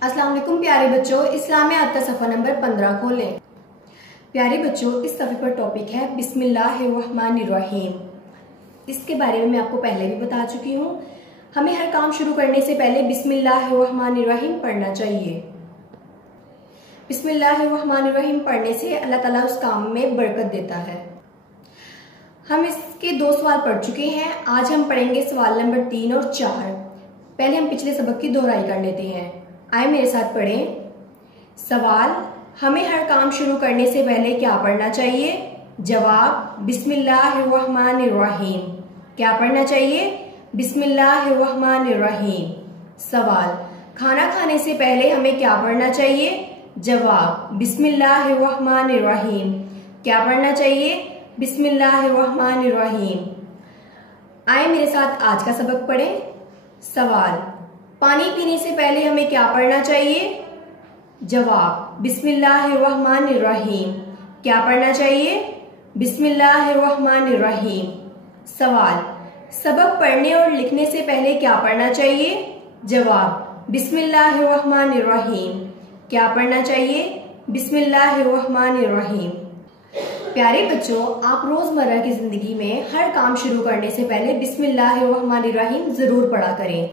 अस्सलाम वालेकुम प्यारे बच्चों, इस्लामियात का सफ़ा नंबर 15 खोलें। प्यारे बच्चों, इस सफ़े पर टॉपिक है बिस्मिल्लाहिर्रहमानिर्रहीम। इसके बारे में मैं आपको पहले भी बता चुकी हूँ। हमें हर काम शुरू करने से पहले बिस्मिल्लाहिर्रहमानिर्रहीम पढ़ना चाहिए। बिस्मिल्लाहिर्रहमानिर्रहीम पढ़ने से अल्लाह ताला उस काम में बरकत देता है। हम इसके 2 सवाल पढ़ चुके हैं। आज हम पढ़ेंगे सवाल नंबर 3 और 4। पहले हम पिछले सबक की दोहराई कर लेते हैं। आए मेरे साथ पढ़ें। सवाल, हमें हर काम शुरू करने से पहले क्या पढ़ना चाहिए? जवाब, बिस्मिल्लाहिर्रहमानिर्रहीम। क्या पढ़ना चाहिए? बिस्मिल्लाहिर्रहमानिर्रहीम। सवाल, खाना खाने से पहले हमें क्या पढ़ना चाहिए? जवाब, बिस्मिल्लाहिर्रहमानिर्रहीम। क्या पढ़ना चाहिए? बिस्मिल्लाहिर्रहमानिर्रहीम। आए मेरे साथ आज का सबक पढ़ें। सवाल, पानी पीने से पहले हमें क्या पढ़ना चाहिए? जवाब, बिस्मिल्लाहिर्रहमानिर्रहीम। क्या पढ़ना चाहिए? बिस्मिल्लाहिर्रहमानिर्रहीम। सवाल, सबक पढ़ने और लिखने से पहले क्या पढ़ना चाहिए? जवाब, बिस्मिल्लाहिर्रहमानिर्रहीम। क्या पढ़ना चाहिए? बिस्मिल्लाहिर्रहमानिर्रहीम। प्यारे बच्चों, आप रोजमर्रा की जिंदगी में हर काम शुरू करने से पहले बिस्मिल्लाहिर्रहमानिर्रहीम जरूर पढ़ा करें।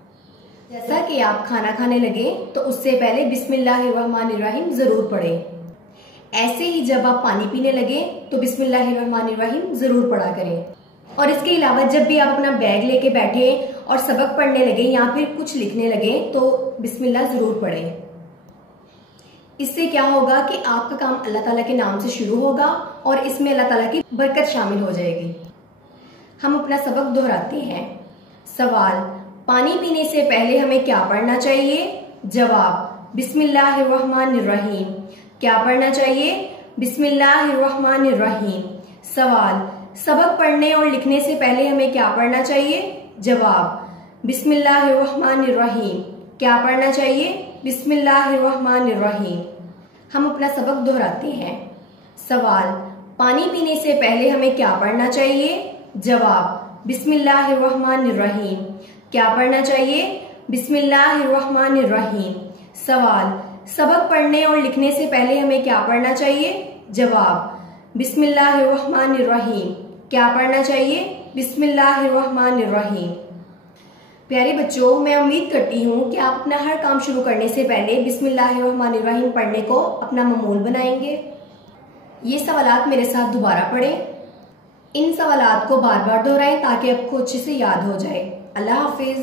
जैसा कि आप खाना खाने लगे तो उससे पहले बिस्मिल्लाहिर्रहमानिर्रहीम जरूर पढ़ें। ऐसे ही जब आप पानी पीने लगे तो बिस्मिल्लाहिर्रहमानिर्रहीम जरूर पढ़ा करें। और इसके अलावा जब भी आप अपना बैग लेके बैठे और सबक पढ़ने लगे या फिर कुछ लिखने लगे तो बिस्मिल्लाह जरूर पढ़ें। इससे क्या होगा कि आपका काम अल्लाह ताला के नाम से शुरू होगा और इसमें अल्लाह ताला की बरकत शामिल हो जाएगी। हम अपना सबक दोहराते हैं। सवाल, पानी पीने से पहले हमें क्या पढ़ना चाहिए? जवाब, बिस्मिल्लाहिर्रहमानिर्रहीम। क्या पढ़ना चाहिए? बिस्मिल्लाहिर्रहमानिर्रहीम। सवाल, सबक पढ़ने और लिखने से पहले हमें क्या पढ़ना चाहिए? जवाब, बिस्मिल्लाहिर्रहमानिर्रहीम। क्या पढ़ना चाहिए? बिस्मिल्लाहिर्रहमानिर्रहीम। हम अपना सबक दोहराते हैं। सवाल, पानी पीने से पहले हमें क्या पढ़ना चाहिए? जवाब, बिस्मिल्लाहिर्रहमानिर्रहीम। क्या पढ़ना चाहिए? बिस्मिल्लाहिर्रहमानिर्रहीम। सवाल, सबक पढ़ने और लिखने से पहले हमें क्या पढ़ना चाहिए? जवाब, बिस्मिल्लाहिर्रहमानिर्रहीम। क्या पढ़ना चाहिए? बिस्मिल्लाहिर्रहमानिर्रहीम। प्यारे बच्चों, मैं उम्मीद करती हूँ कि आप अपना हर काम शुरू करने से पहले बिस्मिल्लाहिर्रहमानिर्रहीम पढ़ने को अपना मामूल बनाएंगे। ये सवालात मेरे साथ दोबारा पढ़ें। इन सवालात को बार बार दोहराएं ताकि आपको अच्छे से याद हो जाए। अल्लाह हाफिज।